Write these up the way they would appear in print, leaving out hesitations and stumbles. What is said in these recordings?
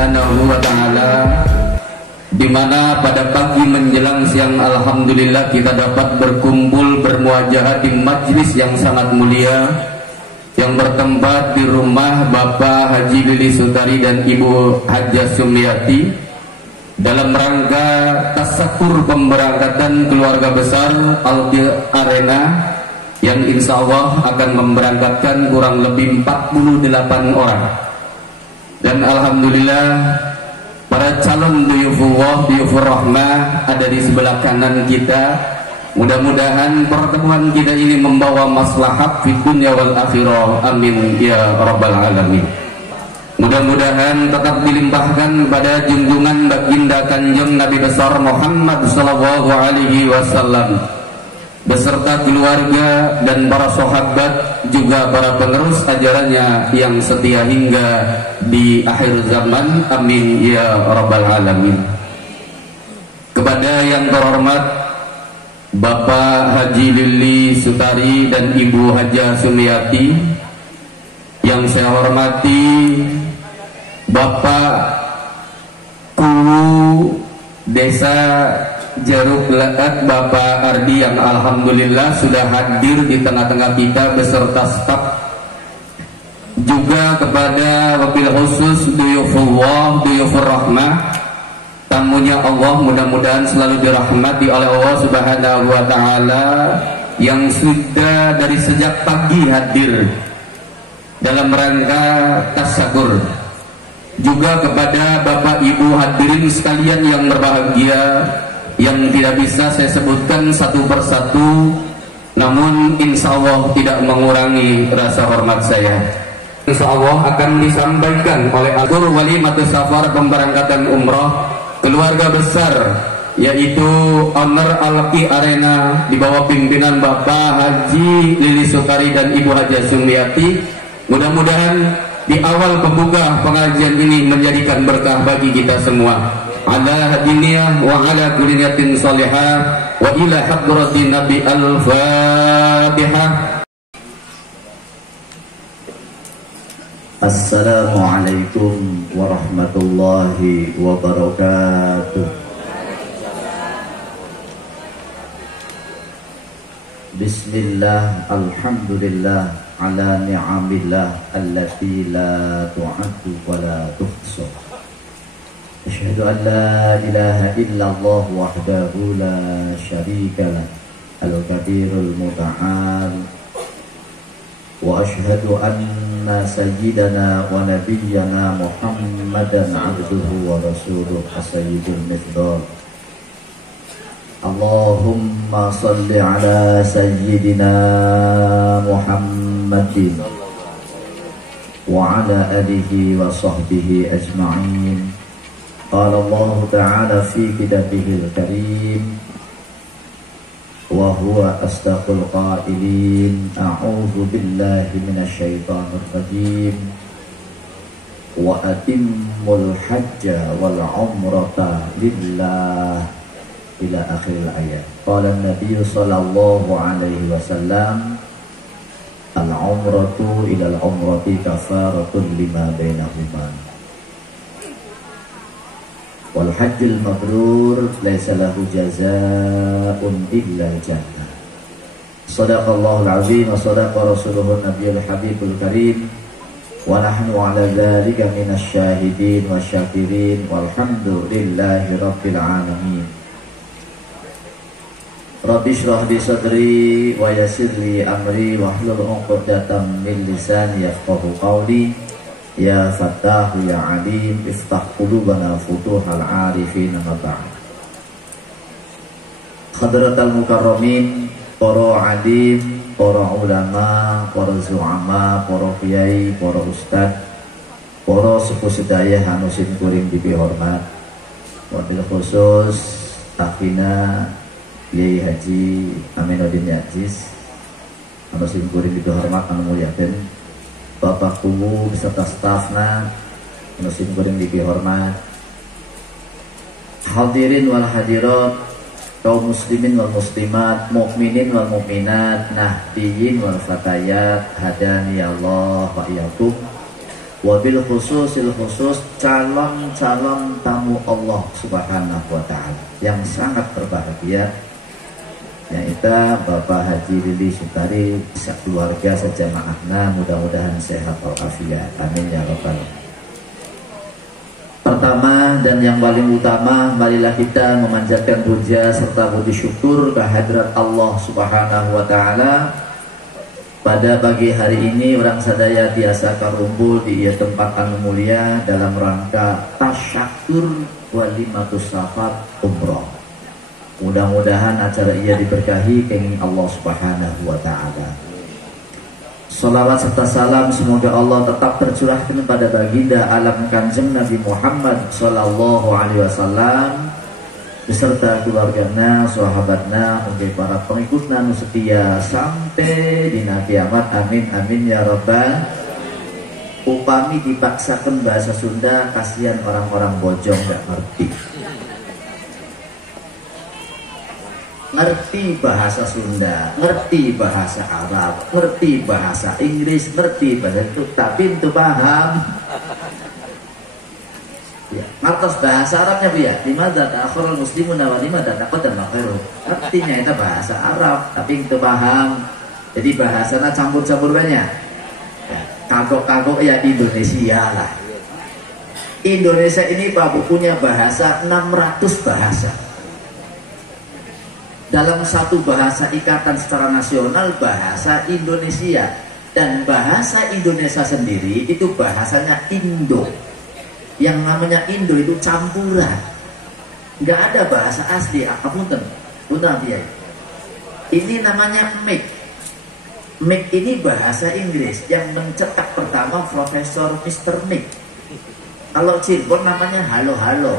Subhanahu wa ta'ala, di mana pada pagi menjelang siang alhamdulillah kita dapat berkumpul bermuajahat di majlis yang sangat mulia yang bertempat di rumah Bapak Haji Lili Sutari dan Ibu Hajah Sumiati dalam rangka tasakur pemberangkatan keluarga besar Aldi Arena yang insya Allah akan memberangkatkan kurang lebih 48 orang. Dan alhamdulillah para calon duyufullah, duyufur rahmah ada di sebelah kanan kita. Mudah-mudahan pertemuan kita ini membawa maslahat fid dunya wal akhirah. Amin ya rabbal alamin. Mudah-mudahan tetap dilimpahkan pada junjungan baginda Kanjeng Nabi besar Muhammad sallallahu alaihi wasallam beserta keluarga dan para sahabat, juga para penerus ajarannya yang setia hingga di akhir zaman. Amin ya rabbal alamin. Kepada yang terhormat Bapak Haji Lili Sutari dan Ibu Hajah Sumiati, yang saya hormati Bapak Kulu Desa Jaruk Lekat Bapak Ardi yang alhamdulillah sudah hadir di tengah-tengah kita beserta staf. Juga kepada wabil khusus duyufullah, duyufur rahmah, tamunya Allah, mudah-mudahan selalu dirahmati oleh Allah Subhanahu wa ta'ala yang sudah dari sejak pagi hadir dalam rangka tasyakur. Juga kepada Bapak Ibu hadirin sekalian yang berbahagia, yang tidak bisa saya sebutkan satu persatu, namun insya Allah tidak mengurangi rasa hormat saya. Insya Allah akan disampaikan oleh Agur Walimatus Safar pemberangkatan umroh keluarga besar, yaitu owner Alki Arena di bawah pimpinan Bapak Haji Lili Sutari dan Ibu Hajah Sumiati. Mudah-mudahan di awal pembuka pengajian ini menjadikan berkah bagi kita semua. Ala hadiniyah wa ala kulliyatin salihah wa ila hadratin Nabi al-Fatihah. Assalamualaikum warahmatullahi wabarakatuh. Bismillah, alhamdulillah ala ni'amillah allati la tu'addu wa la tuhsa. Asyhadu an la ilaha illallah wahdahu la syarika lah, al-kabirul muta'al. Wa asyhadu anna sayyidana wa nabiyyana Muhammadan abduhu wa rasuluh as-sayyidul mifdal. Allahumma salli ala sayyidina Muhammadin wa ala alihi wa sahbihi ajma'in. Qala Allah Ta'ala fi kitabihil karim wa huwa asdaqul qailin, a'udzu billahi minasyaitonir rajim, wa atimmul hajja wal umrata lillah ila akhiril ayat. Qala an-nabiy sallallahu alaihi wasallam, al-umratu ila al-umrati kafaratun lima bainahuma wal hajjul mabrur laisa lahu jazaa'un illa al-jannah. Shadaqallahul azim wa shadaqa rasuluhun nabiyul habibul karim wa nahnu ala dzalika minasy syahidin wasyakirin walhamdulillahi rabbil alamin. Rabbi shrah li sadri wa yassir li amri wahlul 'uqdatam min lisani yafqahu qawli. Ya Fattahu ya Alim, iftah qulubana futuhal arifin ma ba'd. Hadratal mukarramin, para alim, para ulama, para zu'ama, para kiai, para ustad, para sepuh sedaya hanusin kuring dipihormat. Wabil khusus Akhina Kiai Haji Aminuddin Yaziz hanusin kuring dipihormat anu mulyakeun. Bapak Kumu beserta stafna hanusin kuring dipihormat. Hadirin wal hadirat, kaum muslimin wal muslimat, mukminin wal mukminat, nahdiyin wal fatayat, hadani Allah wa iyyakum wabil khususil khusus calon-calon tamu Allah Subhanahu wa Ta'ala yang sangat berbahagia, yaitu Bapak Haji Lili Sutari keluarga sejamaahna, mudah-mudahan sehat walafiat, amin ya rabbal alamin. Pertama dan yang paling utama, marilah kita memanjatkan puja serta puji syukur kehadirat Allah Subhanahu wa Ta'ala. Pada pagi hari ini orang sadaya biasa kumpul di tempat anu mulia dalam rangka tasyakur walimatus safar umroh. Mudah-mudahan acara ia diberkahi kenging Allah Subhanahu wa Ta'ala. Salawat serta salam semoga Allah tetap tercurahkan pada baginda alam kanjeng Nabi Muhammad sallallahu alaihi wasallam beserta keluarganya, sahabatnya, untuk para pengikutnya nu setia sampai dina kiamat, amin amin ya rabbal. Upami dipaksakan bahasa Sunda, kasihan orang-orang bojong gak ngerti. Ngerti bahasa Sunda, ngerti bahasa Arab, ngerti bahasa Inggris, ngerti bahasa itu, tapi itu paham. Ya, ngertos bahasa Arabnya Bu ya. Limadza ta'akhirul muslimuna wa limadza taqaddama khairu. Artinya itu bahasa Arab, tapi itu paham. Jadi bahasanya campur-campur banyak. Ya, kagok-kagok ya Indonesia lah. Indonesia ini Pak Bu punya bahasa 600 bahasa. Dalam satu bahasa ikatan secara nasional bahasa Indonesia, dan bahasa Indonesia sendiri itu bahasanya Indo. Yang namanya Indo itu campuran, nggak ada bahasa asli. Punten dia. Ini namanya Mick. Mick ini bahasa Inggris yang mencetak pertama Profesor Mr. Mick. Kalau Cirebon namanya halo-halo.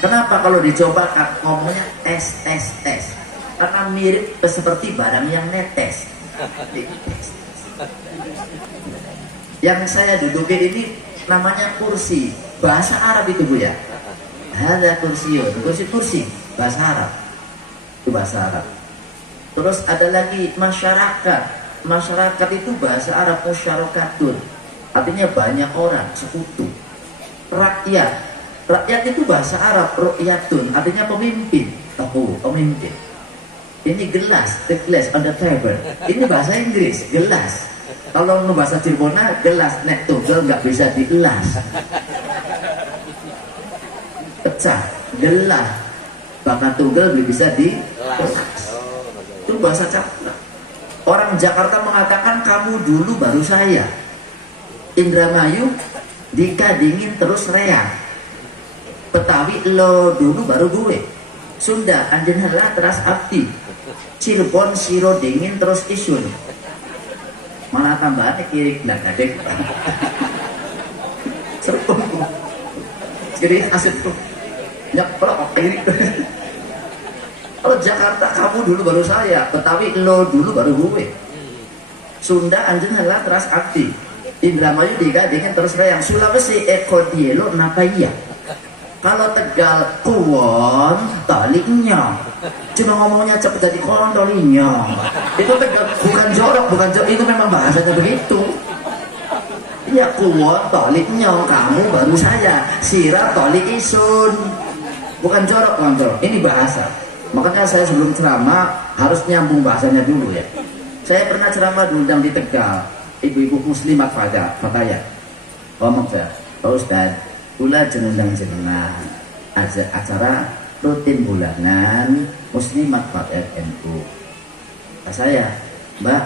Kenapa kalau dicoba ngomongnya tes? Karena mirip seperti barang yang netes. Yang saya dudukin ini namanya kursi, bahasa Arab itu Bu ya. Ada kursi, bahasa Arab. Itu bahasa Arab. Terus ada lagi masyarakat. Masyarakat itu bahasa Arab musyarakatun. Artinya banyak orang, sekutu. Rakyat. Rakyat itu bahasa Arab ru'yatun, artinya pemimpin. Pemimpin. Ini gelas, the glass on the table. Ini bahasa Inggris, gelas. Kalau bahasa Cirebona, gelas nek tugel nggak bisa dielas, pecah, gelas, bahkan tugel belum bisa dielas. Itu bahasa Jakarta. Orang Jakarta mengatakan kamu dulu baru saya. Indramayu Dika dingin terus reak. Betawi lo dulu baru gue. Sunda anjen hela teras abdi. Cirebon siro dingin terus isun. Malah tambahannya kiri gadek. Serpun. Kiri aset tuh. Nyeplok kiri. Kalau Jakarta kamu dulu baru saya, Betawi lo dulu baru gue. Sunda anjen hela teras abdi. Indramayu digadengin terus reang. Sulawesi eko dielo napa iya. Kalau Tegal kuon talinya. Cuma ngomongnya cepet jadi kolon talinya. Itu Tegal bukan jorok, itu memang bahasanya begitu. Ya kuon toliknya, kamu baru saya. Sirah tolik isun. Bukan jorok. Ini bahasa. Makanya saya sebelum ceramah harus nyambung bahasanya dulu ya. Saya pernah ceramah diundang di Tegal. Ibu-ibu muslimat fatayat. Ngomong saya, Pak Ustaz, kula jenundang jenengan acara rutin bulanan muslimat fatayat NU. Saya, Mbak,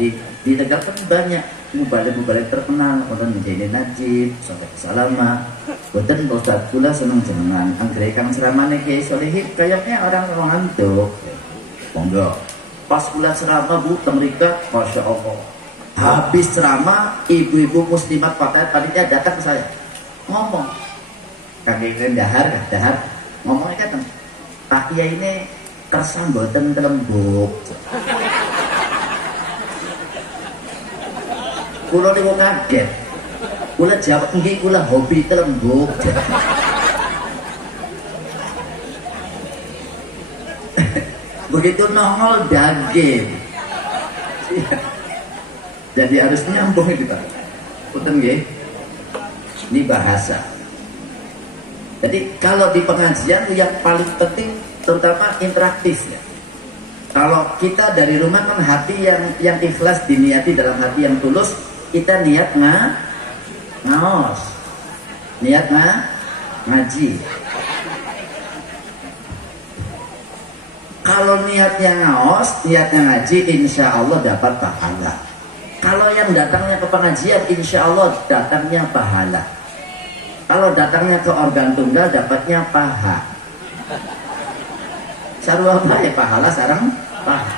di Tegal kan banyak mubalik terkenal, orang menjadi Najib, sampai Salama. Boten Ustaz, kula seneng jenengan. Anggere kang ceramahne Kiai Solihin kayaknya orang ngantuk. Monggo. Pas kula ceramah Bu mereka, Masya Allah. Habis ceramah, ibu-ibu muslimat fatayat panitia datang ke saya. Ngomong. Kaki dahar, ngomongnya kata, Pak Kiai ini kersang boten telembuk. Kula niku kaget. Kula jawab nggih kula hobi telembuk. Begitu nongol daging. Jadi harus nyambung itu Pak. Punten nggih. Ini bahasa. Jadi kalau di pengajian yang paling penting terutama interaktif ya. Kalau kita dari rumah kan hati yang ikhlas diniati dalam hati yang tulus, kita niat ngaos, niat ngaji. Kalau niatnya ngaos, niatnya ngaji, insya Allah dapat pahala. Kalau yang datangnya ke pengajian, insya Allah datangnya pahala. Kalau datangnya ke organ tunggal, dapatnya paha. Sarua apa ya pahala sarang paha.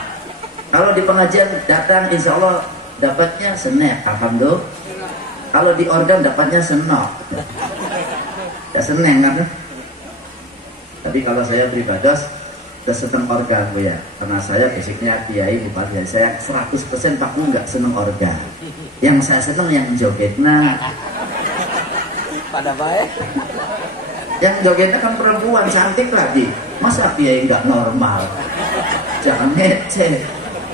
Kalau di pengajian datang, insya Allah dapatnya senek, alhamdulillah. Kalau di organ dapatnya senok. Ya seneng kan? Tapi kalau saya beribadah seneng organ Bu ya, karena saya basicnya kiai bupati, saya 100% Pak Bu nggak seneng organ. Yang saya seneng yang jogetnya. Pada baik. Yang jogetnya kan perempuan cantik lagi, masa kiai nggak normal? Jangan ngeceh.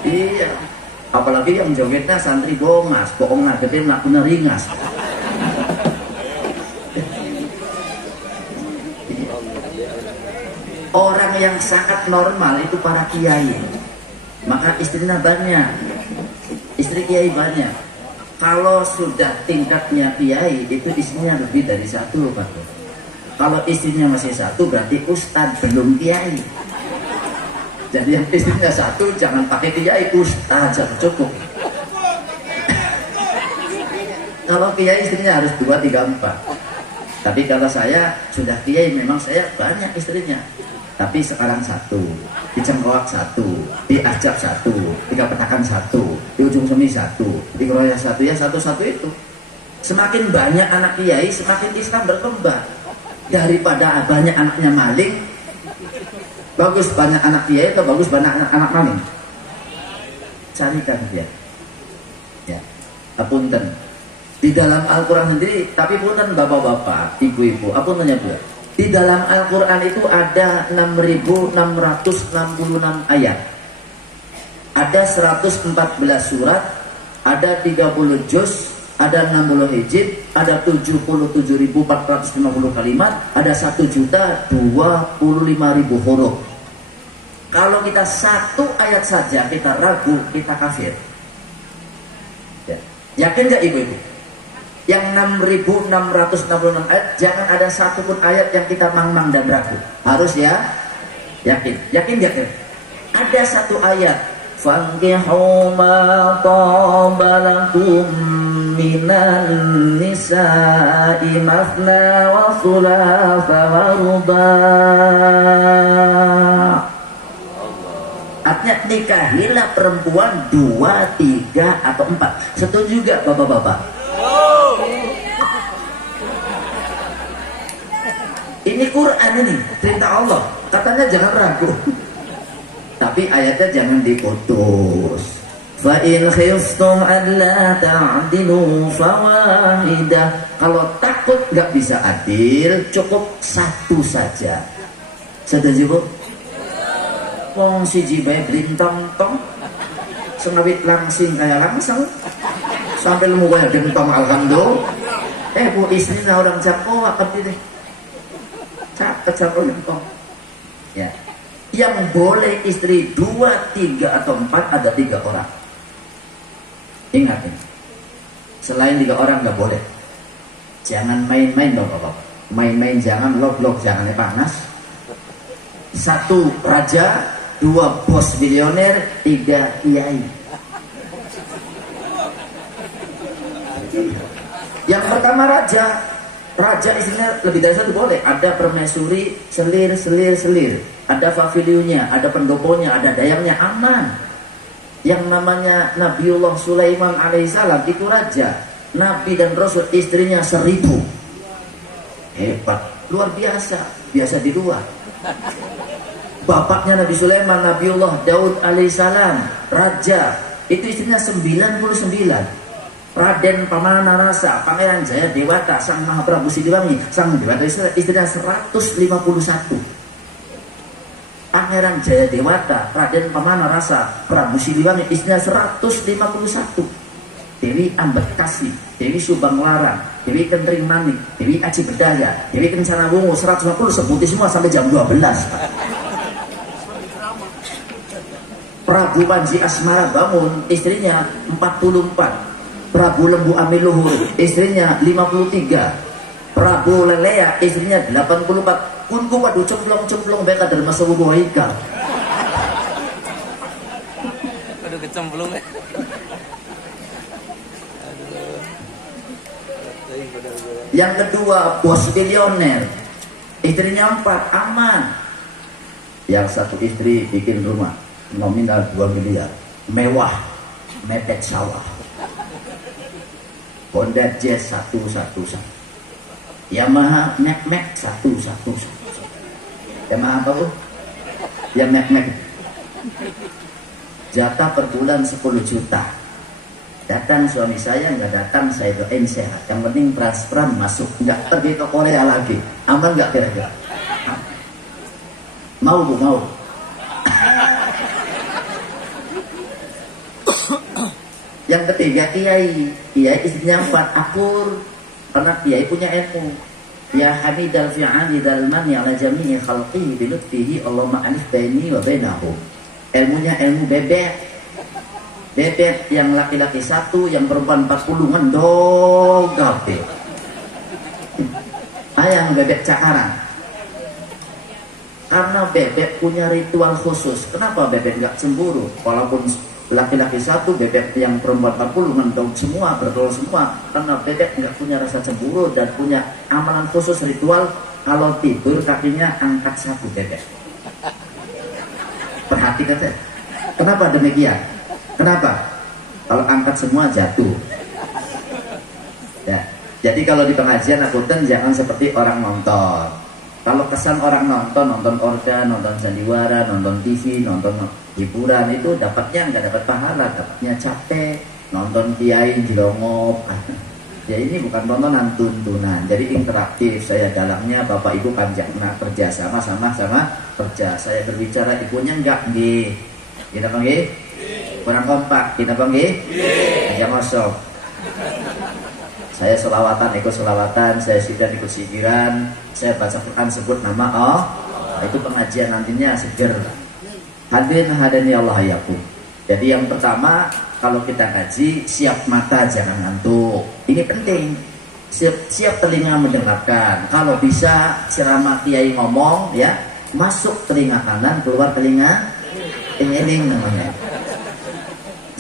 Iya. Apalagi yang jogetnya santri bongas, bohong ngagetin lakunya ringas. Orang yang sangat normal itu para kiai, maka istrinya banyak, istri kiai banyak. Kalau sudah tingkatnya kiai itu istrinya lebih dari satu Pak. Kalau istrinya masih satu berarti ustadz belum kiai. Jadi yang istrinya satu jangan pakai kiai, ustadz cukup. Kalau kiai istrinya harus 2, 3, 4. Tapi kalau saya sudah kiai memang saya banyak istrinya. Tapi sekarang satu, di Cengkoak satu, di Ajab satu, di Kapetakan satu, di Ujung Semi satu, di Keroya satu, ya satu-satu itu. Semakin banyak anak kiai, semakin Islam berkembang. Daripada banyak anaknya maling, bagus banyak anak kiai atau bagus banyak anak maling? Carikan dia. Ya, apunten. Di dalam Al-Quran sendiri, tapi punten bapak-bapak, ibu-ibu, apuntennya Bu. Di dalam Al-Quran itu ada 6.666 ayat. Ada 114 surat, ada 30 juz, ada 60 hijib, ada 77.450 kalimat, ada 1.025.000 huruf. Kalau kita satu ayat saja kita ragu, kita kafir. Ya. Yakin gak ibu-ibu? Yang 6.666 ayat, jangan ada satupun ayat yang kita mang-mang dan ragu. Harus ya yakin. Yakin gak? Ada satu ayat, fankihu ma taba lakum minan nisa'i mathna wa thulatha wa ruba'. Artinya nikahilah perempuan 2, 3 atau 4. Setuju juga bapak-bapak? Ini Quran ini, perintah Allah. Katanya jangan ragu. Tapi ayatnya jangan diputus. Fa in khiftum alla ta'dilu fawahidah. Kalau takut nggak bisa adil, cukup satu saja. Setuju Bu? Wong siji bae blintong-tong, sengawit langsing kayak langsung, sampai lemu kayak gentong alhamdulillah. Bu istrinya orang Jawa apa ini? Cakep Jawa gentong. Ya, yang boleh istri 2, 3 atau 4 ada 3 orang. Ingat ini, selain 3 orang nggak boleh. Jangan main-main bapak-bapak. Main-main jangan, log-log jangan panas. 1 raja, 2 bos milioner, 3 kiai. Yang pertama raja. Raja istrinya lebih dari 1 boleh. Ada permaisuri, selir. Ada paviliunnya, ada pendoponya, ada dayangnya, aman. Yang namanya Nabiullah Sulaiman alaihissalam itu raja. Nabi dan Rasul istrinya 1000. Hebat, luar biasa. Biasa di luar. Bapaknya Nabi Sulaiman, Nabiullah Daud alaihissalam, raja. Itu istrinya 99. Raden Pamanarasa, Pangeran Jaya Dewata, Sang Mahaprabu Siliwangi, Sang Dewata istrinya 151. Pangeran Jaya Dewata, Raden Pamanarasa, Prabu Siliwangi istrinya 151. Dewi Ambet Kasih, Dewi Subang Larang, Dewi Kentring Manik, Dewi Aji Berdaya, Dewi Kencana Wungu, 150 sebutin semua sampai jam 12. Prabu Panji Asmara Bangun, istrinya 44. Prabu Lembu Amiluhur, istrinya 53. Prabu Lelea, istrinya 84. Kunku padu cemplong-cemplong beka dari masa wubu haika. Aduh kecemplung. Yang kedua, bos milioner, istrinya 4, aman. Yang satu istri bikin rumah nominal 2 miliar, mewah, mepet sawah, Honda Jazz 111, Yamaha Mac 111. Yamaha apa bu? Ya Mac. Jatah per bulan 10 juta. Datang suami saya, nggak datang saya doain sehat. Yang penting transferan masuk, nggak pergi ke Korea lagi. Aman nggak kira-kira? Mau bu, mau. Yang ketiga, kiai istrinya 4, akur, karena kiai punya ilmu. Ya hamidal fi'ali dal mani ala jami'i khalqihi bilutfihi Allahumma alif baini wa bainahum. Ilmunya ilmu bebek. Bebek yang laki-laki 1, yang perempuan 40, ngendog gabe. Ayam bebek cakaran. Karena bebek punya ritual khusus. Kenapa bebek nggak cemburu? Walaupun laki-laki 1, bebek yang perempuan 40 ngendog semua, bertelur semua. Karena bebek nggak punya rasa cemburu dan punya amalan khusus ritual. Kalau tidur kakinya angkat 1 bebek. Perhatikan saya. Kenapa demikian? Kenapa? Kalau angkat semua jatuh. Ya. Jadi kalau di pengajian akuntan jangan seperti orang nonton. Kalau kesan orang nonton organ, nonton sandiwara, nonton TV, nonton hiburan itu dapatnya nggak dapat pahala, dapatnya capek. Nonton kiai jelongop. Ya ini bukan tontonan, tuntunan. Jadi interaktif. Saya dalangnya Bapak Ibu panjang kerja sama kerja. Saya berbicara ibunya enggak nggih. Kita panggil kurang kompak, kita panggil jangan ngosok. Saya selawatan, ikut selawatan, saya sidan, ikut sikiran, saya baca Quran, sebut nama Allah. Itu pengajian nantinya seger. Hadirin hadani Allah yakum. Jadi yang pertama, kalau kita ngaji, siap mata jangan ngantuk. Ini penting. Siap telinga mendengarkan. Kalau bisa ceramah kiai ngomong ya, masuk telinga kanan, keluar telinga eling namanya.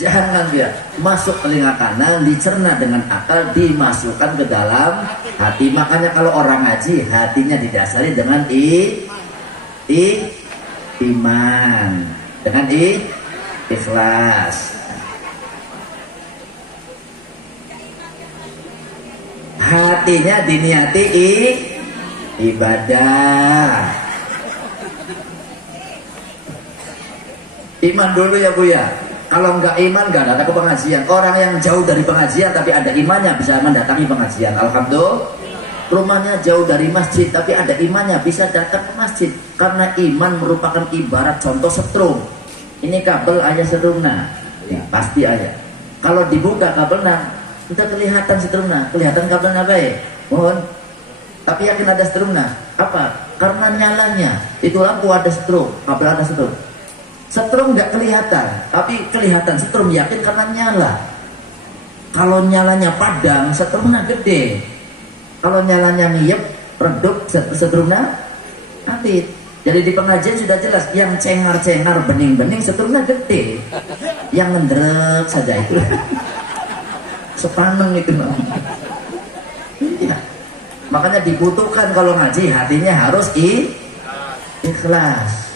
Jangan dia masuk telinga kanan, dicerna dengan akal, dimasukkan ke dalam hati. Makanya kalau orang ngaji, hatinya didasari dengan iman, dengan ikhlas. Hatinya diniati ibadah. Iman dulu ya bu ya. Kalau nggak iman nggak datang ke pengajian. Orang yang jauh dari pengajian tapi ada imannya bisa mendatangi pengajian. Alhamdulillah. Rumahnya jauh dari masjid tapi ada imannya bisa datang ke masjid. Karena iman merupakan ibarat contoh setrum. Ini kabel ayah setrumna. Ya, pasti ayah. Kalau dibuka kabelnya, kita kelihatan setrumna. Kelihatan kabelnya baik. Mohon. Tapi yakin ada setrumna. Apa? Karena nyalanya. Itu lampu ada setrum. Kabel ada setrum. Setrum nggak kelihatan, tapi kelihatan setrum yakin karena nyala. Kalau nyalanya padam, setrumnya gede. Kalau nyalanya ngiyep, redup, setrumnya aktif. Jadi di pengajian sudah jelas, yang cengar-cengar, bening-bening, setrumnya gede. Yang ngendrek saja itu. Sepaneng itu. Ya. Makanya dibutuhkan kalau ngaji, hatinya harus ikhlas.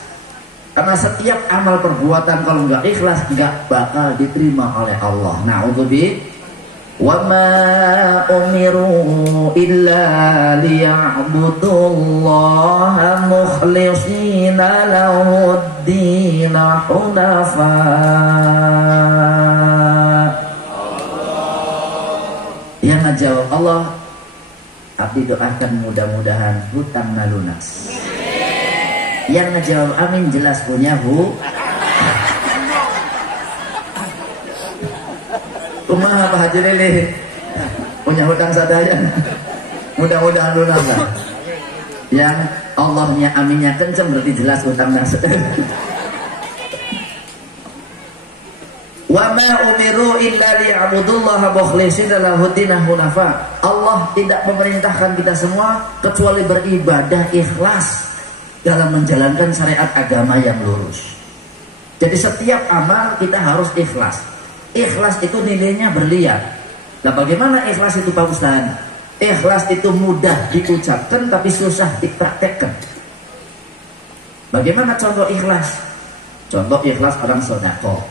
Karena setiap amal perbuatan kalau nggak ikhlas nggak bakal diterima oleh Allah. Na'udzubillah. Wa ma umiru illa liya'budullaha mukhlishina lahud-din hunafa. Yang ngejawab Allah, abdi doakan mudah-mudahan hutang lunas. Yang ngejawab amin jelas punya Kumaha Pak Haji Lili? Punya hutang sadaya. Mudah-mudahan lunas lah. Yang Allahnya aminnya kenceng berarti jelas hutangnya. Wa ma umiru illa liya'budullaha mukhlishina lahud-din hunafa. Allah tidak memerintahkan kita semua kecuali beribadah ikhlas dalam menjalankan syariat agama yang lurus. Jadi setiap amal kita harus ikhlas. Ikhlas itu nilainya berlian. Nah, bagaimana ikhlas itu Pak Ustaz? Ikhlas itu mudah diucapkan tapi susah dipraktekkan. Bagaimana contoh ikhlas? Contoh ikhlas orang sodako.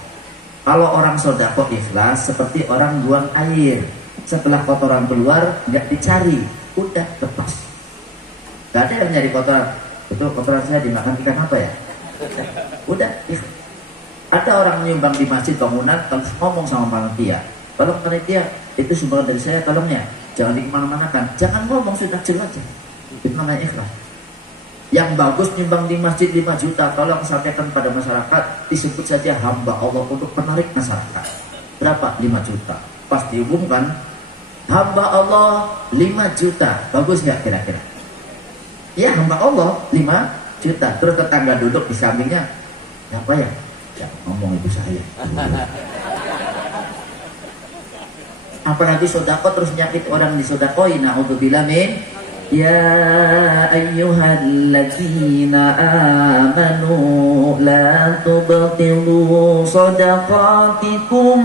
Kalau orang sodako ikhlas seperti orang buang air. Setelah kotoran keluar nggak dicari, udah lepas. Gak ada yang nyari kotoran. Betul, kotoran saya dimakan ikan apa ya? Udah ikhlas. Ada orang nyumbang di masjid komunal, terus ngomong sama panitia, tolong panitia itu sumbangan dari saya, tolong ya jangan dikemana-manakan. Jangan ngomong, sudah jelas aja. Itu namanya ikhlas. Yang bagus nyumbang di masjid 5 juta, tolong sampaikan pada masyarakat, disebut saja hamba Allah untuk menarik masyarakat. Berapa? 5 juta. Pas diumumkan, hamba Allah 5 juta. Bagus nggak kira-kira? Ya, hamba Allah 5 juta. Terus tetangga duduk di sampingnya, apa ya? Jangan ngomong ibu saya. Apalagi sodako terus nyakit orang di sodakoi. Na'udzubillah min. Ya ayyuhalladzina amanu la tubtilu sadaqatikum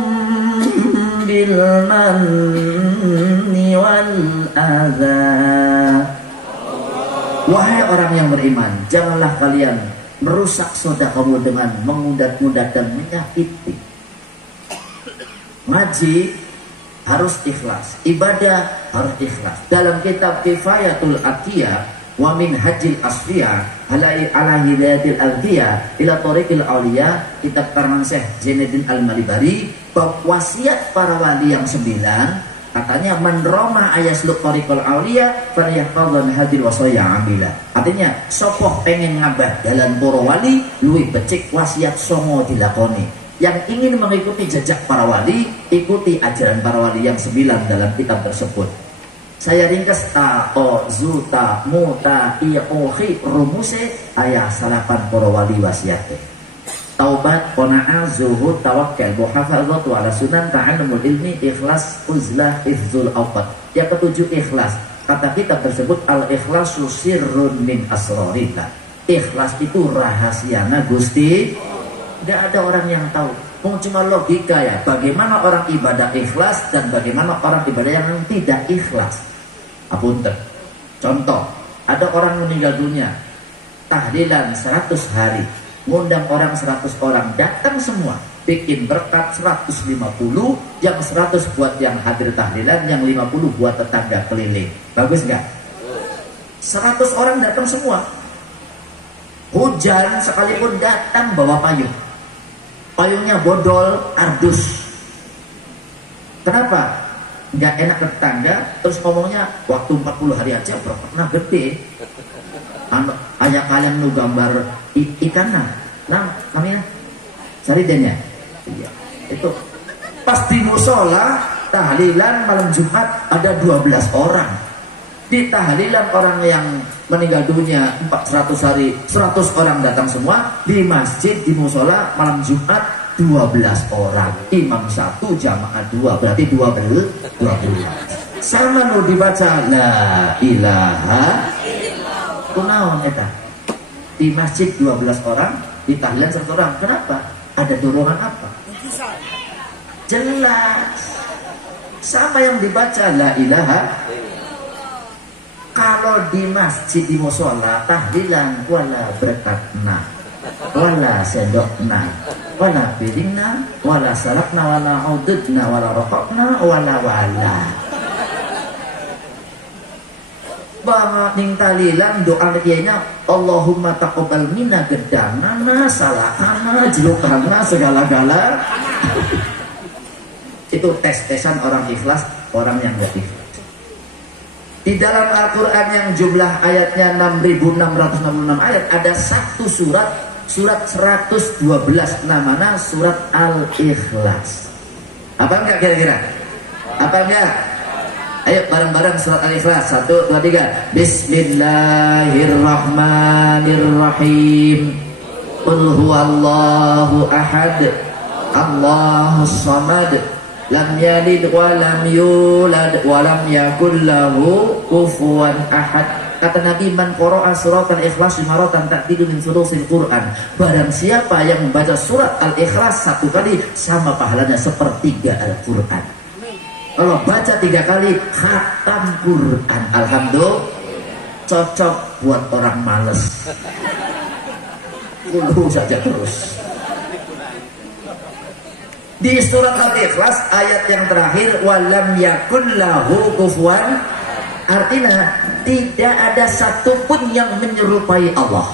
bil manni wal adha. Wahai orang yang beriman, janganlah kalian merusak sedekahmu dengan mengudat-udat dan menyakiti. Ngaji harus ikhlas, ibadah harus ikhlas. Dalam kitab Kifayatul Atiyah wa min Hajjil Asfiyah ala hidayatil alfiyah ila tariqil auliya, kitab karangan Syekh Zainuddin Al-Malibari, bab wasiat para wali yang 9, katanya man roma ayasluk tariqul auliya falyahfadhan hadil wasaya amila. Artinya sopoh pengen ngabah dalam para wali luwih becik wasiat songo dilakoni. Yang ingin mengikuti jejak para wali, ikuti ajaran para wali yang 9 dalam kitab tersebut. Saya ringkas zuta muta i'uhi rumuse ayah salapan para wali wasiate. Taubat, qanaah, zuhud, tawakkal, muhafadzatu ala sunan, ta'allumul ilmi, ikhlas, uzlah, ifzul awqat. Yang ketujuh ikhlas. Kata kitab tersebut al-ikhlasu sirrun min asrarita. Ikhlas itu rahasiana Gusti. Tidak ada orang yang tahu. Cuma logika ya. Bagaimana orang ibadah ikhlas dan bagaimana orang ibadah yang tidak ikhlas. Apunten. Contoh, ada orang meninggal dunia, tahlilan 100 hari, ngundang orang 100 orang, datang semua, bikin berkat 150, yang 100 buat yang hadir tahlilan, yang 50 buat tetangga keliling. Bagus nggak? 100 orang datang semua. Hujan sekalipun datang bawa payung. Payungnya bodol, ardus. Kenapa? Nggak enak ke tetangga, terus ngomongnya waktu 40 hari aja pernah gede. Ayah kalian nu gambar ikan nah namanya Saridenya. Iya. Itu pas di musola tahlilan malam Jumat ada 12 orang. Di tahlilan orang yang meninggal dunia 400 hari 100 orang datang semua. Di masjid di musola malam Jumat 12 orang, imam 1 jamaah 2, berarti 12. Sama nu dibaca la ilaha illallah. Eta di masjid 12 orang, di tahlilan 1 orang. Kenapa? Ada dorongan apa? Jelas sama yang dibaca la ilaha. Kalau di masjid di musola tahlilan wala berkatna, wala sendokna, wala piringna, wala salakna, wala ududna, wala rokokna, wala. Banget ning tahlilan doa kiainya Allahumma taqabbal minna gedanana, salahana, jelukana, segala-gala. Itu tes-tesan orang ikhlas, orang yang gak ikhlas. Di dalam Al-Quran yang jumlah ayatnya 6.666 ayat, ada satu surat 112 namanya surat Al-Ikhlas. Apa enggak kira-kira? Apa enggak? Ayo bareng-bareng surat Al-Ikhlas. 1, 2, 3. Bismillahirrahmanirrahim. Qul huwallahu ahad. Allahus samad. Lam yalid wa lam yulad wa lam yakul lahu kufuwan ahad. Kata Nabi, man qara'a surat Al-Ikhlas 5 maratan ta'dilu min sulusil Quran. Barang siapa yang membaca surat Al-Ikhlas 1 kali, sama pahalanya sepertiga Al-Quran. Kalau baca 3 kali, khatam Quran. Alhamdulillah, cocok buat orang males. Ulu saja terus. Di surat Al-Ikhlas ayat yang terakhir, walam yakun lahu kufuwan, artinya tidak ada satupun yang menyerupai Allah.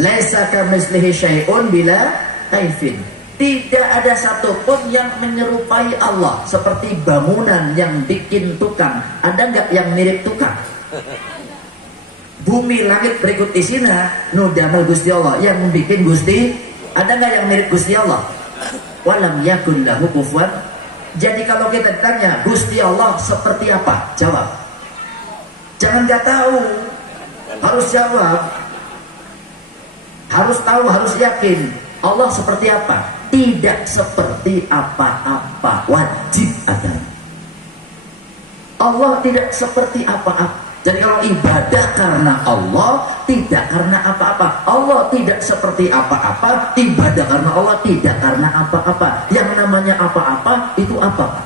Laisa kamitslihi syai'un bila kaifin. Tidak ada satupun yang menyerupai Allah. Seperti bangunan yang bikin tukang, ada nggak yang mirip tukang? Bumi langit berikut isina nu damel Gusti Allah, yang bikin Gusti, ada nggak yang mirip Gusti Allah? Walam yakun lahu kufuwan. Jadi kalau kita tanya Gusti Allah seperti apa, jawab. Jangan nggak tahu, harus jawab. Harus tahu, harus yakin. Allah seperti apa? Tidak seperti apa-apa, wajib ada. Allah tidak seperti apa-apa. Jadi kalau ibadah karena Allah, tidak karena apa-apa. Allah tidak seperti apa-apa, ibadah karena Allah tidak karena apa-apa. Yang namanya apa-apa itu apa?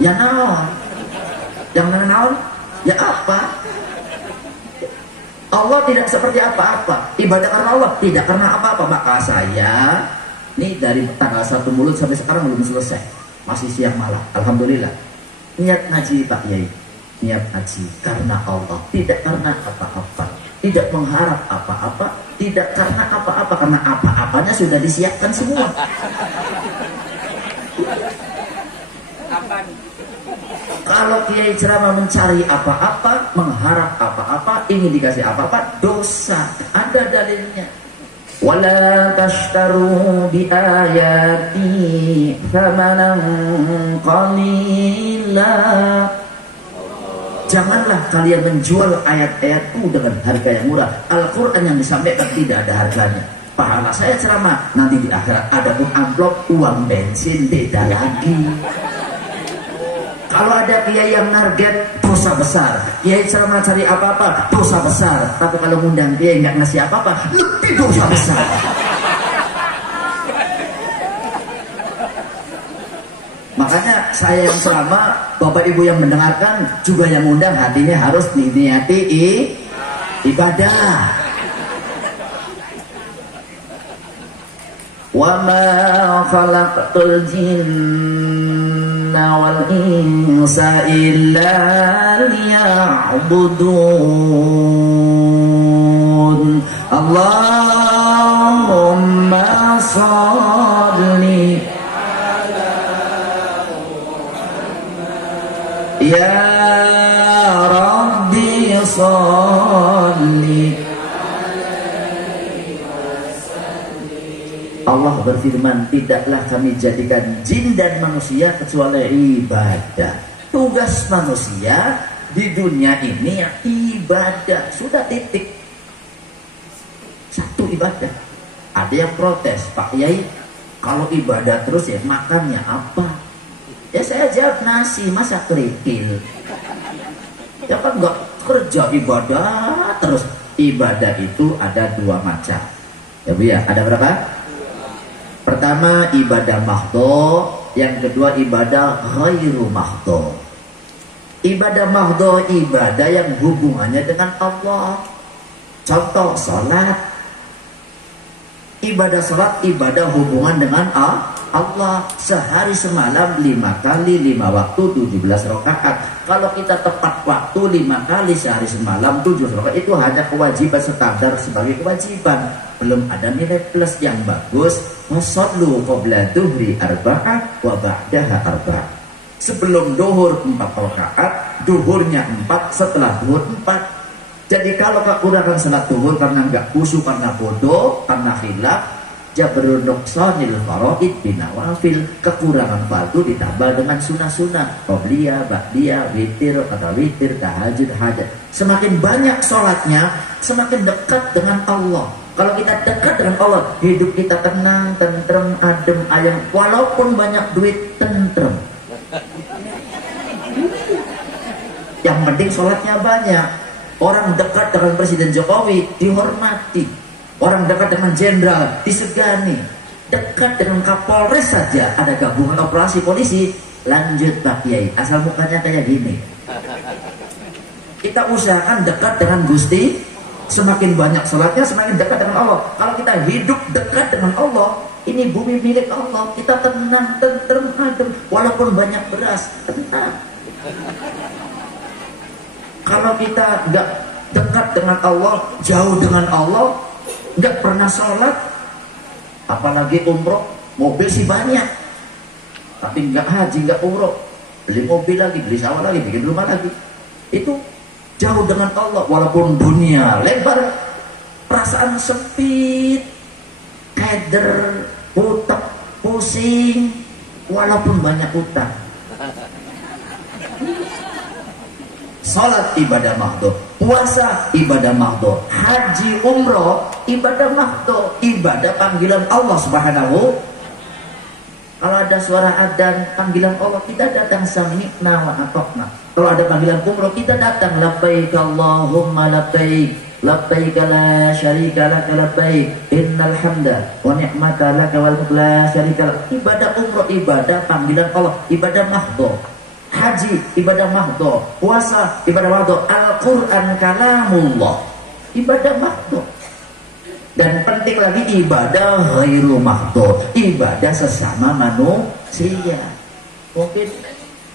Ya naon. Yang naon? Ya apa? Allah tidak seperti apa-apa, ibadah karena Allah tidak karena apa-apa. Maka saya ini dari tanggal 1 Mulut sampai sekarang belum selesai, masih siang malam. Alhamdulillah. Niat ngaji Pak Yai, niat ngaji karena Allah, tidak karena apa-apa, tidak mengharap apa-apa, tidak karena apa-apa, karena apa-apanya sudah disiapkan semua. Kalau kiai ceramah mencari apa-apa, mengharap apa-apa, ingin dikasih apa-apa, dosa. Ada dalilnya. Wala tashtaru bi ayati thamanan qalila. Janganlah kalian menjual ayat-ayatku dengan harga yang murah. Al-Quran yang disampaikan tidak ada harganya. Pahala saya ceramah, nanti di akhirat ada pun amplop uang bensin, beda lagi. Kalau ada kiai yang target, dosa besar. Kiai ceramah cari apa-apa, dosa besar. Tapi kalau ngundang kiai nggak ngasih apa-apa, lebih dosa besar. Makanya saya yang ceramah, bapak ibu yang mendengarkan, juga yang ngundang, hatinya harus diniati ibadah. Wa ma khalaqtul jinna wal insa illa liya'budun. Allahumma shalli ya Rabbi shalli. Allah berfirman, tidaklah kami jadikan jin dan manusia kecuali ibadah. Tugas manusia di dunia ini ibadah. Sudah titik. Satu ibadah. Ada yang protes, Pak Yai, kalau ibadah terus ya makannya apa? Ya saya jawab, nasi, masa kerikil. Ya kan nggak kerja ibadah terus. Ibadah itu ada dua macam. Ya Bu ya, ada berapa? Pertama ibadah mahdho, yang kedua ibadah ghairu mahdho. Ibadah mahdho ibadah yang hubungannya dengan Allah. Contoh salat. Ibadah salat ibadah hubungan dengan Allah. Sehari semalam 5 kali 5 waktu 17 rakaat. Kalau kita tepat waktu 5 kali sehari semalam 17 rakaat, itu hanya kewajiban standar sebagai kewajiban. Belum ada nilai plus yang bagus. Wasallu qabla duhri arba'ah wa ba'daha arba'ah. Sebelum duhur 4 rakaat, duhurnya 4, setelah duhur 4. Jadi kalau kekurangan salat duhur karena nggak khusyuk, karena bodoh, karena khilaf, Jabrun nuqsanil faraid binawafil, kekurangan fardu ditambah dengan sunah-sunah, qobliyah, ba'diyah, witir, atau witir, tahajud, hajat. Semakin banyak sholatnya, semakin dekat dengan Allah. Kalau kita dekat dengan Allah, hidup kita tenang, tentrem, adem, ayem. Walaupun banyak duit, tentrem. Yang penting sholatnya banyak. Orang dekat dengan Presiden Jokowi dihormati. Orang dekat dengan jenderal disegani. Dekat dengan Kapolres saja ada gabungan operasi polisi. Lanjut Pak Kiai, asal mukanya kayak gini. Kita usahakan dekat dengan Gusti. Semakin banyak sholatnya, semakin dekat dengan Allah. Kalau kita hidup dekat dengan Allah, ini bumi milik Allah. Kita tenang, tentrem, adem. Walaupun banyak beras, tenang. Kalau kita nggak dekat dengan Allah, jauh dengan Allah, nggak pernah sholat, apalagi umroh, mobil sih banyak, tapi nggak haji, nggak umroh, beli mobil lagi, beli sawah lagi, bikin rumah lagi, itu jauh dengan Allah. Walaupun dunia lebar, perasaan sempit, keder, utak, pusing, walaupun banyak utang. Salat ibadah mahdoh, puasa ibadah mahdoh, haji umroh ibadah mahdoh, ibadah panggilan Allah Subhanahu. Kalau ada suara adzan panggilan Allah, kita datang sami'na wa ata'na. Kalau ada panggilan umroh, kita datang labbaik Allahumma labbaik, labbaik la syarika lak labbaik, innal hamda wa ni'mata lak wal mulk la syarika lak. Ibadah umroh ibadah panggilan Allah, ibadah mahdoh. Haji ibadah mahdoh, puasa ibadah mahdoh, Al-Quran kalamullah ibadah mahdoh. Dan penting lagi ibadah ghairu mahdoh, ibadah sesama manusia. Mungkin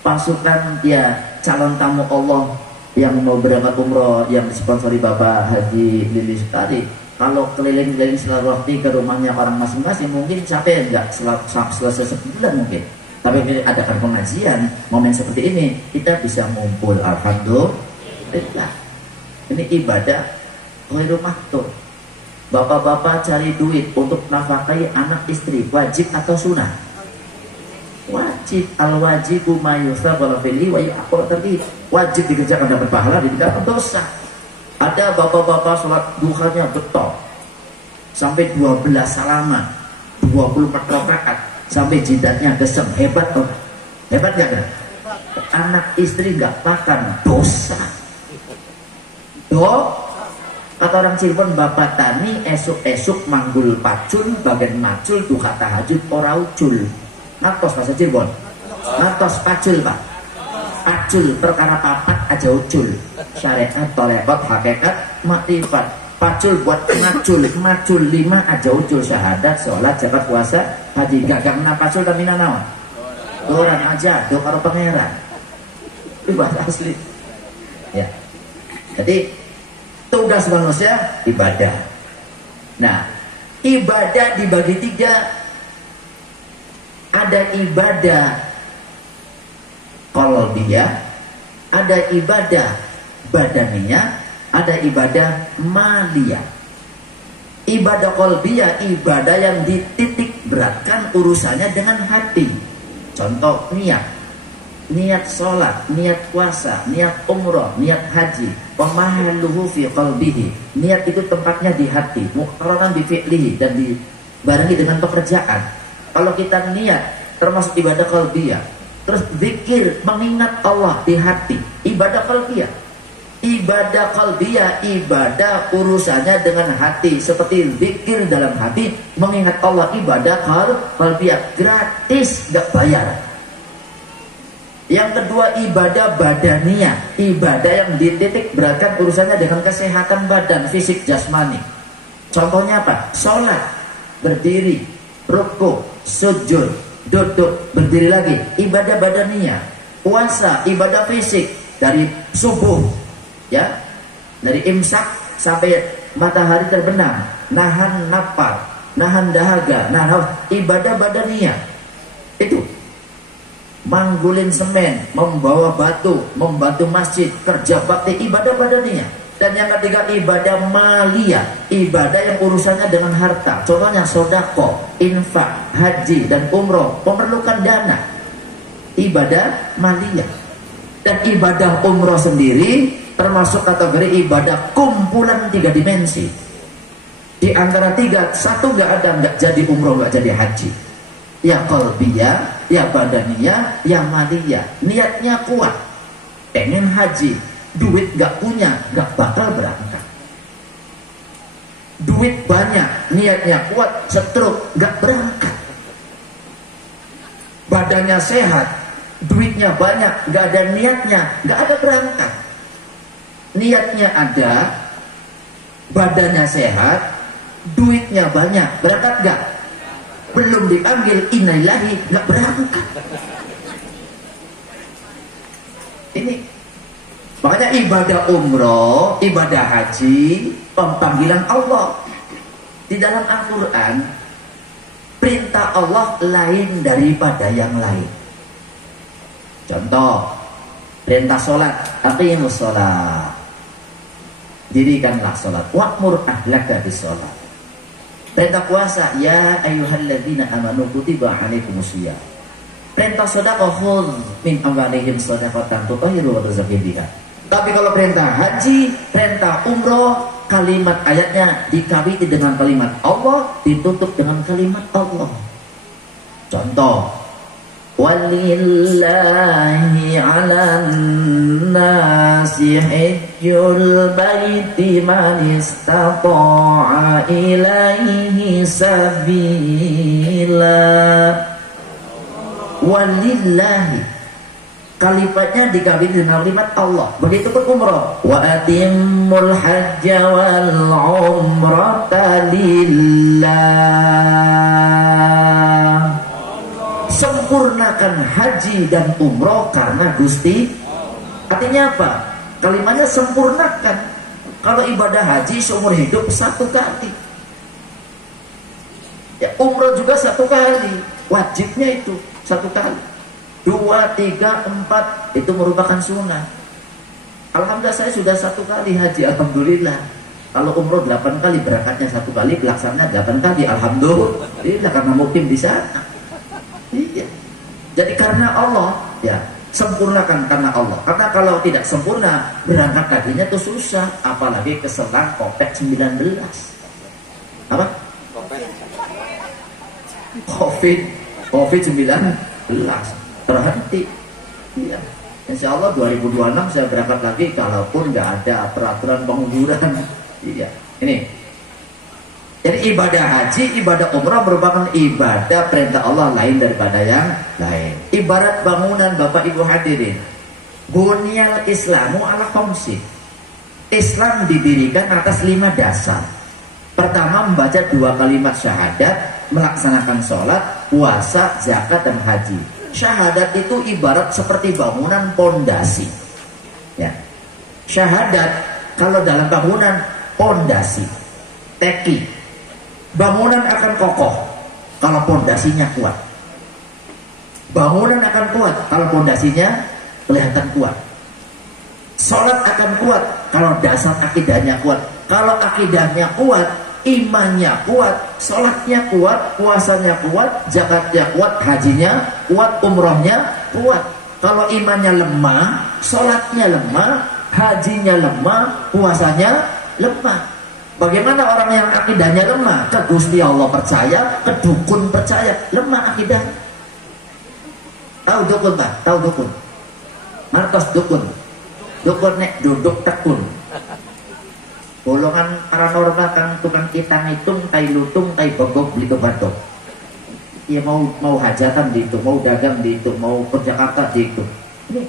pasukan ya calon tamu Allah yang mau berangkat umroh yang disponsori Bapak Haji Lilis tadi, kalau keliling-keliling selawati ke rumahnya orang masing-masing, mungkin capek enggak selesai sebulan mungkin. Tapi kalau adakan pengajian, momen seperti ini, kita bisa ngumpul. Alhamdulillah. Ini ibadah ghairu mahdoh. Bapak-bapak cari duit untuk nafkahi anak istri, wajib atau sunnah? Wajib. Al-wajibu mayusabala fili wa ya'qul tertib. Wajib dikerjakan dapat pahala, ditinggalkan dosa. Ada bapak-bapak sholat duhanya betul sampai 12 salaman, 24 rakaat, sampai jidatnya gesem. Hebat toh? Hebat ya kan? Anak istri nggak makan, dosa. Kata orang Cirebon, bapak tani esuk-esuk manggul pacul, bagian macul duka tahajud ora ucul. Ngatos bahasa Cirebon. Ngatos pacul pak. Pacul perkara papat aja ucul. Syariat tolebat hakikat makrifat. Pacul buat macul, macul 5 aja ucul, syahadat, sholat, zakat, puasa, haji. Gagang na pacul tapi naon? Doran aja, do karo pangeran. Itu bahasa asli. Ya. Jadi tugas manusia ibadah. Nah, ibadah dibagi 3. Ada ibadah qalbiyah, ada ibadah badaniyah, ada ibadah maliyah. Ibadah qalbiyah, ibadah yang dititik beratkan urusannya dengan hati. Contoh niat sholat, niat puasa, niat umroh, niat haji. Pemahaluhu fi qalbihi. Niat itu tempatnya di hati, muqtaranan bi fi'lihi, dan dibarengi dengan pekerjaan. Kalau kita niat termasuk ibadah qalbiyah. Terus zikir, mengingat Allah di hati, ibadah qalbiyah. Ibadah qalbiyah, ibadah urusannya dengan hati, seperti zikir dalam hati, mengingat Allah, ibadah qalbiyah, gratis, gak bayar. Yang kedua ibadah badaniyah, ibadah yang dititik beratkan urusannya dengan kesehatan badan, fisik, jasmani. Contohnya apa? Sholat, berdiri, rukuk, sujud, duduk, berdiri lagi, ibadah badaniyah. Puasa, ibadah fisik, dari subuh, ya, dari imsak sampai matahari terbenam, nahan napar, nahan dahaga, nahan ibadah badaniyah. Itu manggulin semen, membawa batu, membantu masjid, kerja bakti, ibadah badaniyah. Dan yang ketiga ibadah maliyah, ibadah yang urusannya dengan harta. Contohnya sodako, infak, haji, dan umroh, memerlukan dana. Ibadah maliyah. Dan ibadah umroh sendiri termasuk kategori ibadah kumpulan 3 dimensi. Di antara 3, satu nggak jadi umroh, nggak jadi haji. Ya qalbiyah, ya badaniyah, ya maliyah. Niatnya kuat, pengen haji, duit gak punya, gak bakal berangkat. Duit banyak, niatnya kuat, stroke, gak berangkat. Badannya sehat, duitnya banyak, gak ada niatnya, gak ada berangkat. Niatnya ada, badannya sehat, duitnya banyak, berangkat gak? Belum diambil, innalillahi, gak berangkat. Ini makanya ibadah umroh, ibadah haji, panggilan Allah. Di dalam Al-Quran, perintah Allah lain daripada yang lain. Contoh, perintah sholat, aqimus sholat, dirikanlah sholat, wa'mur ahlaka bis sholat. Perintah puasa, ya ayyuhalladzina amanu kutiba alaikumusiyam. Perintah sedekah, khudz min amwalihim shadaqatan tutahhiru wa tuzakkihim biha. Tapi kalau perintah haji, perintah umroh, kalimat ayatnya dikawiti dengan kalimat Allah, ditutup dengan kalimat Allah. Contoh, walillahi 'alan nasi hajjul baiti man istata'a ilaihi sabila. Walillahi, kalimatnya dikawin dengan kalimat Allah. Begitu pun umroh, wa atimmul hajja wal umrata lillah. Sempurnakan haji dan umroh karena Gusti. Artinya apa? Kalimatnya sempurnakan. Kalau ibadah haji seumur hidup 1 kali, ya umroh juga 1 kali, wajibnya itu 1 kali. 2, 3, 4 itu merupakan sunnah. Alhamdulillah saya sudah 1 kali haji, alhamdulillah. Kalau umroh 8 kali, berangkatnya 1 kali, pelaksananya 8 kali, alhamdulillah, karena mukim di sana. Iya. Jadi karena Allah, ya sempurnakan karena Allah. Karena kalau tidak sempurna, berangkat kakinya tuh susah, apalagi keselang Covid 19. Apa? Covid 19 terhenti. Iya. Insya Allah 2026 saya berangkat lagi, kalaupun nggak ada peraturan pengunduran. Iya. Ini. Jadi ibadah haji, ibadah umrah merupakan ibadah perintah Allah lain daripada yang lain. Ibarat bangunan, Bapak Ibu hadirin. Bunyal Islamu ala khamsi. Islam didirikan atas 5 dasar. Pertama, membaca 2 kalimat syahadat, melaksanakan sholat, puasa, zakat, dan haji. Syahadat itu ibarat seperti bangunan pondasi. Ya. Syahadat kalau dalam bangunan pondasi, teki. Bangunan akan kokoh kalau pondasinya kuat. Bangunan akan kuat kalau pondasinya kelihatan kuat. Sholat akan kuat kalau dasar akidahnya kuat. Kalau akidahnya kuat, imannya kuat, sholatnya kuat, puasanya kuat, zakatnya kuat, hajinya kuat, umrohnya kuat. Kalau imannya lemah, sholatnya lemah, hajinya lemah, puasanya lemah. Bagaimana orang yang akidahnya lemah? Ke Gusti Allah percaya, ke dukun percaya, lemah akidah. Tahu dukun tak? Tahu dukun? Martos dukun. Dukun nek duduk tekun. Golongan paranormal kan tukang kita ngitung, tai lutung, tai bogok, beli batok. Iya mau hajatan di itu, mau dagang di itu, mau ke Jakarta di itu. Ini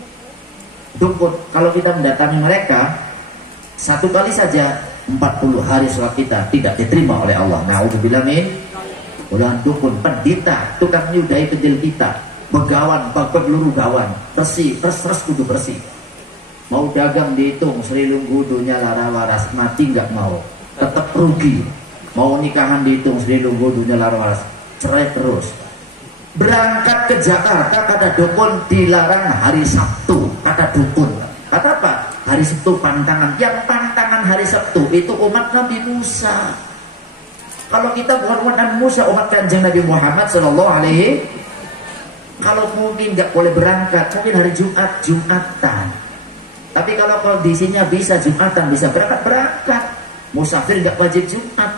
dukun. Kalau kita mendatangi mereka 1 kali saja, 40 hari sholat kita tidak diterima oleh Allah. Na'udzubillah min. Ulah dukun, pendeta, tukang nyudai kecil kita, begawan, babak luru gawan, bersih, terus kudu bersih. Mau dagang dihitung, selilung gudunya lara waras, mati nggak mau, tetap rugi. Mau nikahan dihitung, selilung gudunya lara waras, cerai terus. Berangkat ke Jakarta, kata dukun dilarang hari Sabtu, kata dukun. Kata apa? Hari Sabtu pantangan. Yang pantangan hari Sabtu itu umat Nabi Musa. Kalau kita bukan umat Nabi Musa, umat Kanjeng Nabi Muhammad Sallallahu Alaihi. Kalau mungkin nggak boleh berangkat, mungkin hari Jumat, Jumatan. Tapi kalau kondisinya bisa Jumatan, bisa berangkat. Musafir nggak wajib Jumat.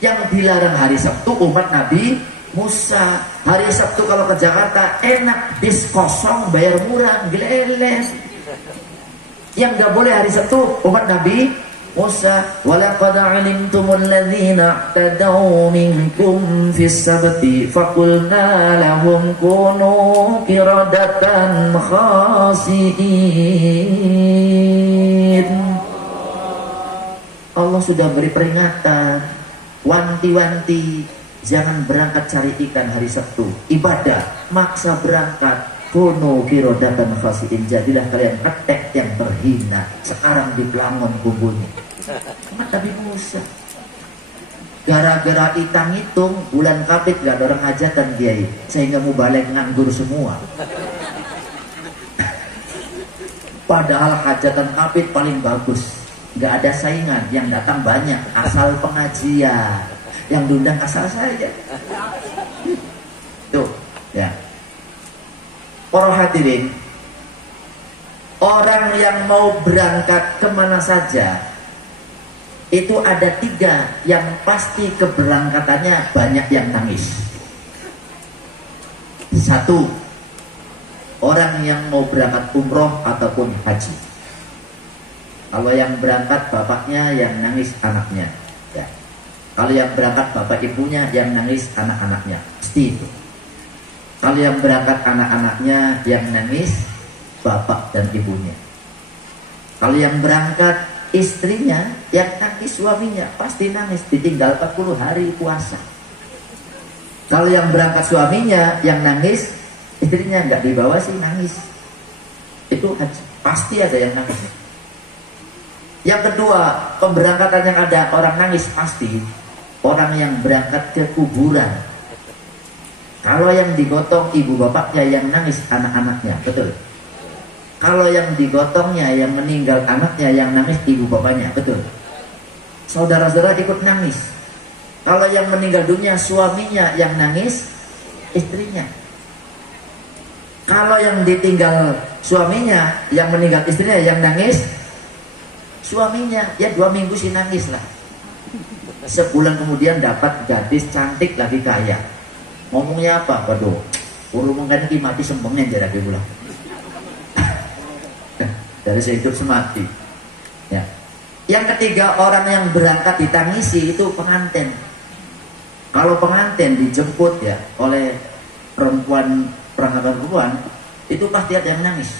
Yang dilarang hari Sabtu umat Nabi Musa. Hari Sabtu kalau ke Jakarta enak, bis kosong, bayar murah, geleles. Yang nggak boleh hari Sabtu umat Nabi Musa. Walaqad alimtumul ladzina tadaw minkum fis sabti faqulna lahum kunu qiradatan khasiin. Allah sudah beri peringatan, wanti-wanti, jangan berangkat cari ikan hari Sabtu. Ibadah, maksa berangkat. Kunu qiradatan khasiin, jadilah kalian ketek yang terhina. Sekarang di Pelangon kumpulnya. Umat Nabi Musa. Gara-gara hitung bulan Kapit gak ada orang hajatan Kiai, sehingga mubalek nganggur semua. Padahal hajatan Kapit paling bagus, gak ada saingan, yang datang banyak, asal pengajian, yang diundang asal saja. Tuh, ya. Para hadirin, orang yang mau berangkat kemana saja, itu ada 3 yang pasti keberangkatannya banyak yang nangis. 1, orang yang mau berangkat umroh ataupun haji. Kalau yang berangkat bapaknya, yang nangis anaknya, ya. Kalau yang berangkat bapak ibunya, yang nangis anak-anaknya, pasti itu. Kalau yang berangkat anak-anaknya, yang nangis bapak dan ibunya. Kalau yang berangkat istrinya, yang nangis suaminya, pasti nangis, ditinggal 40 hari puasa. Kalau yang berangkat suaminya, yang nangis istrinya, nggak dibawa sih nangis. Itu pasti ada yang nangis. Yang kedua, pemberangkatan yang ada orang nangis pasti orang yang berangkat ke kuburan. Kalau yang digotong ibu bapaknya, yang nangis anak-anaknya, betul. Kalau yang digotongnya, yang meninggal anaknya, yang nangis ibu bapaknya, betul. Saudara-saudara ikut nangis. Kalau yang meninggal dunia suaminya, yang nangis istrinya. Kalau yang ditinggal suaminya, yang meninggal istrinya, yang nangis suaminya. Ya 2 minggu sih nangis lah. Sebulan kemudian dapat gadis cantik lagi kaya. Ngomongnya apa? Waduh, urung kan iki mati sembengnya jarak dia pulang. Dari sehidup semati. Ya. Yang ketiga, orang yang berangkat ditangisi itu pengantin. Kalau pengantin dijemput ya oleh perempuan, perangkatan perempuan, itu pasti ada yang nangis.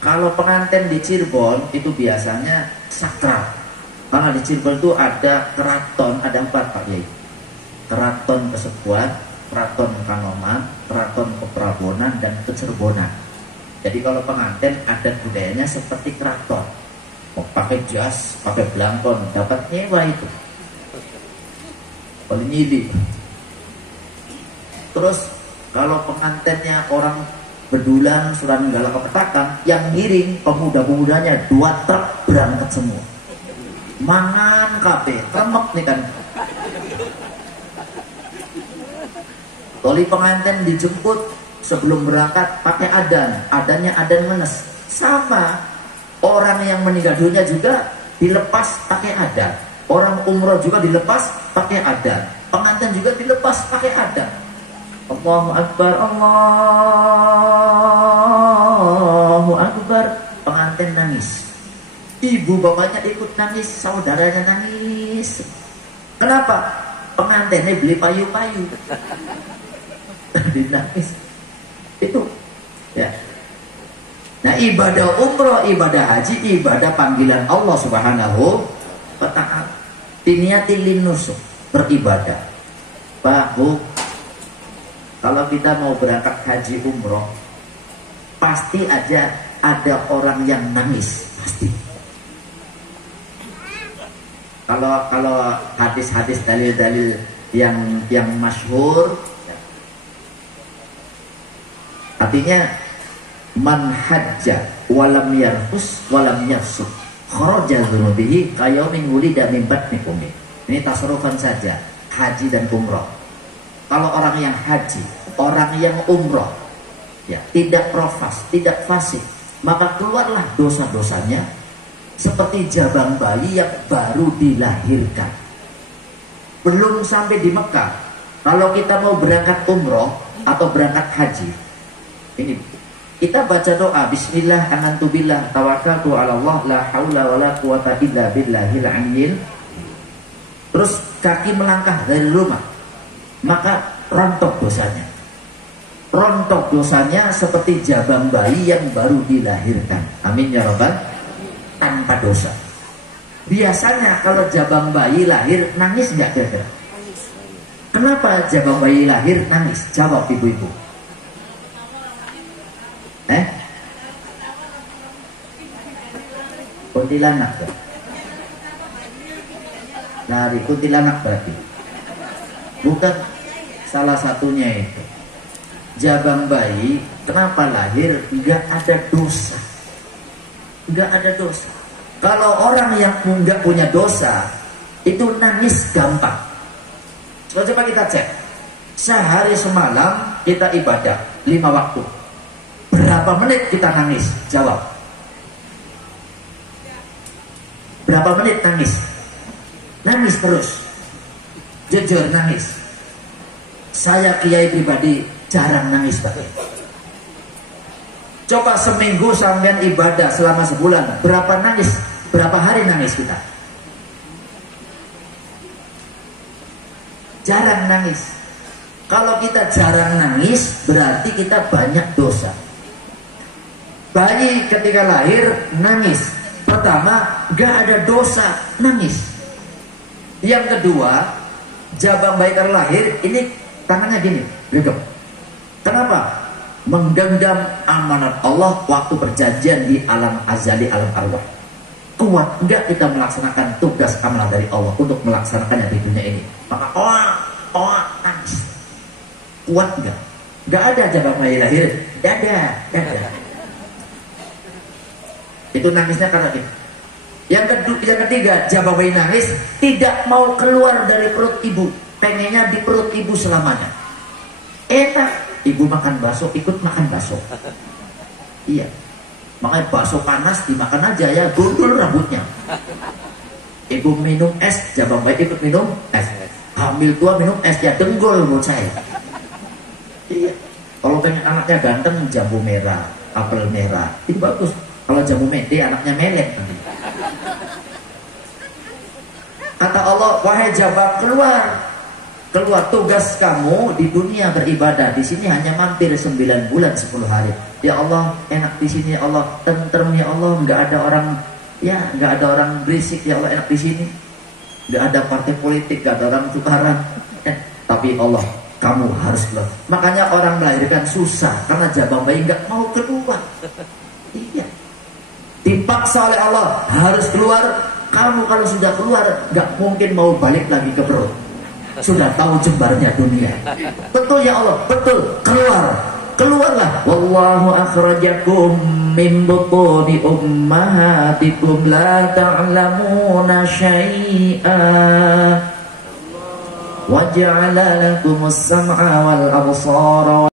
Kalau pengantin di Cirebon itu biasanya sakral. Karena di Cirebon itu ada keraton, ada 4 Pak Yai. Keraton Kesepuan, Keraton Kanoman, Keraton Keprabonan, dan Kecerbonan. Jadi kalau pengantin adat budayanya seperti keraton. Mau pakai jas, pakai belangkon, dapat nyewa itu. Paling nyili. Terus kalau pengantinnya orang Bedulan, Suranenggala, Kepetakan, yang ngiring pemuda-pemudanya 2 truk berangkat semua. Mangan kabeh, remek nih kan. Kali pengantin dijemput sebelum berangkat pakai adan, adannya adan menes. Sama orang yang meninggal dunia juga dilepas pakai adan. Orang umroh juga dilepas pakai adan. Pengantin juga dilepas pakai adan. Allahu Akbar, Allahu Akbar. Pengantin nangis, ibu bapaknya ikut nangis, saudaranya nangis. Kenapa? Pengantinnya beli payu-payu. Dinangis itu ya. Nah, ibadah umroh, ibadah haji, ibadah panggilan Allah Subhanahu wa ta'ala. Diniatin linusuk, beribadah. Pak Bu, kalau kita mau berangkat haji umroh, pasti aja ada orang yang nangis, pasti. Kalau hadis-hadis dalil-dalil yang masyhur, artinya man hajja walam yarfus walam yafsuk kharaja dzunubihi qayamin wulida min batni ummi. Ini tasarrufan saja haji dan umroh. Kalau orang yang haji, orang yang umroh, ya tidak profas, tidak fasik, maka keluarlah dosa-dosanya seperti jabang bayi yang baru dilahirkan. Belum sampai di Mekah, kalau kita mau berangkat umroh atau berangkat haji, ini kita baca doa bismillah amantu billah tawakkaltu ala Allah la haula wala quwata illa billahil aliyyil. Terus kaki melangkah dari rumah, maka rontok dosanya. Rontok dosanya seperti jabang bayi yang baru dilahirkan. Amin ya rabbal, tanpa dosa. Biasanya kalau jabang bayi lahir nangis nggak kira-kira? Kenapa jabang bayi lahir nangis? Jawab ibu-ibu. Kuntilanak ya? Lari kuntilanak berarti. Bukan salah satunya itu. Jabang bayi kenapa lahir? Nggak ada dosa. Nggak ada dosa. Kalau orang yang nggak punya dosa itu nangis gampang. Coba kita cek. Sehari semalam kita ibadah 5 waktu. Berapa menit kita nangis? Jawab. Berapa menit nangis? Nangis terus. Jujur nangis. Saya kiai pribadi jarang nangis Pak. Coba seminggu sampean ibadah selama sebulan, berapa nangis? Berapa hari nangis kita? Jarang nangis. Kalau kita jarang nangis, berarti kita banyak dosa. Bayi ketika lahir nangis. Pertama, gak ada dosa, nangis. Yang kedua, jabang bayi terlahir, ini tangannya gini, gegap. Kenapa? Menggenggam amanat Allah waktu perjanjian di alam azali, alam arwah. Kuat enggak kita melaksanakan tugas amanah dari Allah untuk melaksanakannya di dunia ini? Maka nangis. Kuat enggak? Enggak ada jabang bayi lahir. Dada. Itu nangisnya karena itu. Yang ketiga, jabang bayi nangis tidak mau keluar dari perut ibu, pengennya di perut ibu selamanya. Enak, ibu makan bakso, ikut makan bakso. Iya, makanya bakso panas dimakan aja ya, gundul rambutnya. Ibu minum es, jabang bayi ikut minum es. Hamil tua minum es, ya denggol buat saya. Iya, kalau pengen anaknya ganteng, jambu merah, apel merah, itu bagus. Kalau jambu mede anaknya melek. Kata Allah, wahai jabang, keluar, tugas kamu di dunia beribadah. Di sini hanya mampir 9 bulan 10 hari. Ya Allah, enak di sini ya Allah, tentrem ya Allah, nggak ada orang berisik ya Allah, enak di sini. Nggak ada partai politik, nggak ada orang tukaran. Tapi Allah, kamu harus keluar. Makanya orang melahirkan susah karena jabang bayi nggak mau keluar. Iya. Dipaksa oleh Allah harus keluar. Kamu kalau sudah keluar nggak mungkin mau balik lagi ke perut. Sudah tahu jembarnya dunia. Betul ya Allah, betul. Keluarlah. Wallahu akhrajakum min butuni ummahatikum la ta'lamuna syai'a wa ja'ala lakumus sam'a wal absara